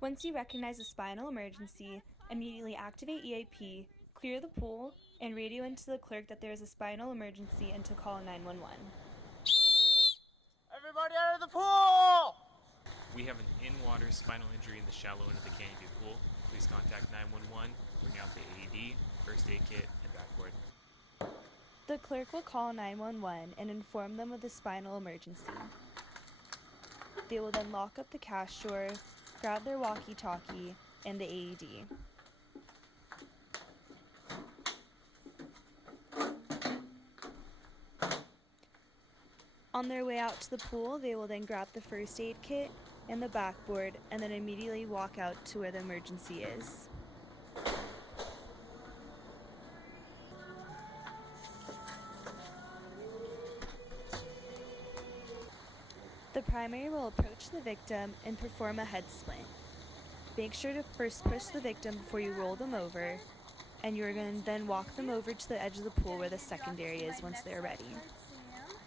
Once you recognize a spinal emergency, immediately activate EAP, clear the pool, and radio into the clerk that there is a spinal emergency and to call 911. Everybody out of the pool! We have an in-water spinal injury in the shallow end of the Canyon View pool. Please contact 911, bring out the AED, first aid kit, and backboard. The clerk will call 911 and inform them of the spinal emergency. They will then lock up the cash drawer, grab their walkie-talkie, and the AED. On their way out to the pool, they will then grab the first aid kit and the backboard and then immediately walk out to where the emergency is. The primary will approach the victim and perform a head splint. Make sure to first push the victim before you roll them over, and you are going to then walk them over to the edge of the pool where the secondary is once they're ready.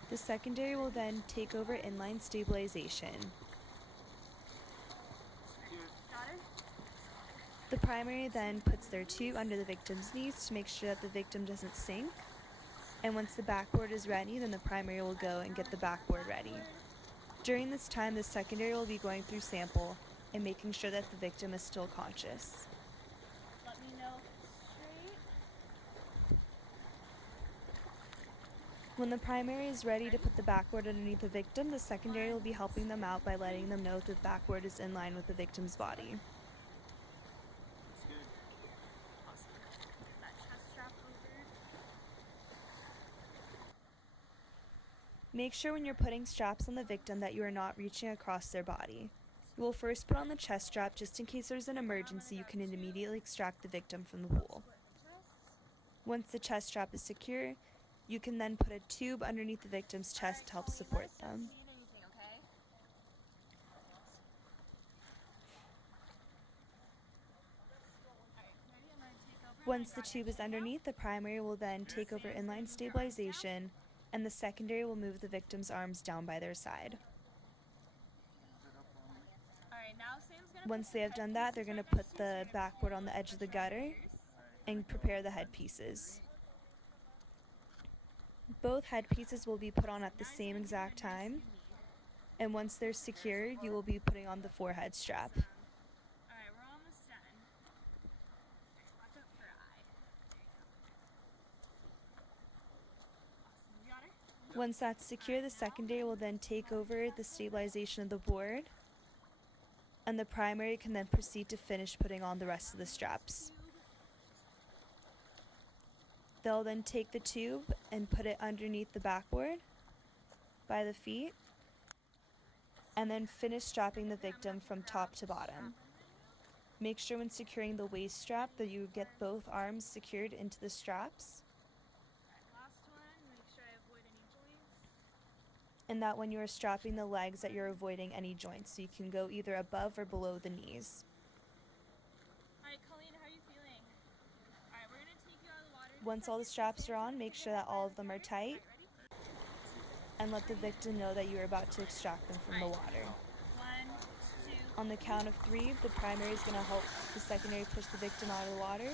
The secondary will then take over inline stabilization. The primary then puts their tube under the victim's knees to make sure that the victim doesn't sink, and once the backboard is ready, then the primary will go and get the backboard ready. During this time, the secondary will be going through sample and making sure that the victim is still conscious. Let me know straight. When the primary is ready to put the backboard underneath the victim, the secondary will be helping them out by letting them know that the backboard is in line with the victim's body. That's good. Awesome. Get that chest strap over. Make sure when you're putting straps on the victim that you are not reaching across their body. You will first put on the chest strap just in case there's an emergency. You can immediately extract the victim from the pool. Once the chest strap is secure, you can then put a tube underneath the victim's chest to help support them. Once the tube is underneath, the primary will then take over inline stabilization, and the secondary will move the victim's arms down by their side. Once they have done that, they're going to put the backboard on the edge of the gutter and prepare the headpieces. Both headpieces will be put on at the same exact time, and once they're secured, you will be putting on the forehead strap. Alright, we're almost done. Watch out for her eye. There you go. Awesome. You got her? Once that's secure, the secondary will then take over the stabilization of the board, and the primary can then proceed to finish putting on the rest of the straps. They'll then take the tube and put it underneath the backboard by the feet, and then finish strapping the victim from top to bottom. Make sure when securing the waist strap that you get both arms secured into the straps, Last one, make sure I avoid any joints. and that when you are strapping the legs that you're avoiding any joints, so you can go either above or below the knees. Alright, Colleen, how are you feeling? Alright, we're going to take you out of the water. Once all the straps are on, make sure that all of them are tight, and let the victim know that you are about to extract them from the water. 1, 2. On the count of 3, the primary is going to help the secondary push the victim out of the water,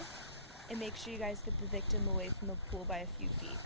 and make sure you guys get the victim away from the pool by a few feet.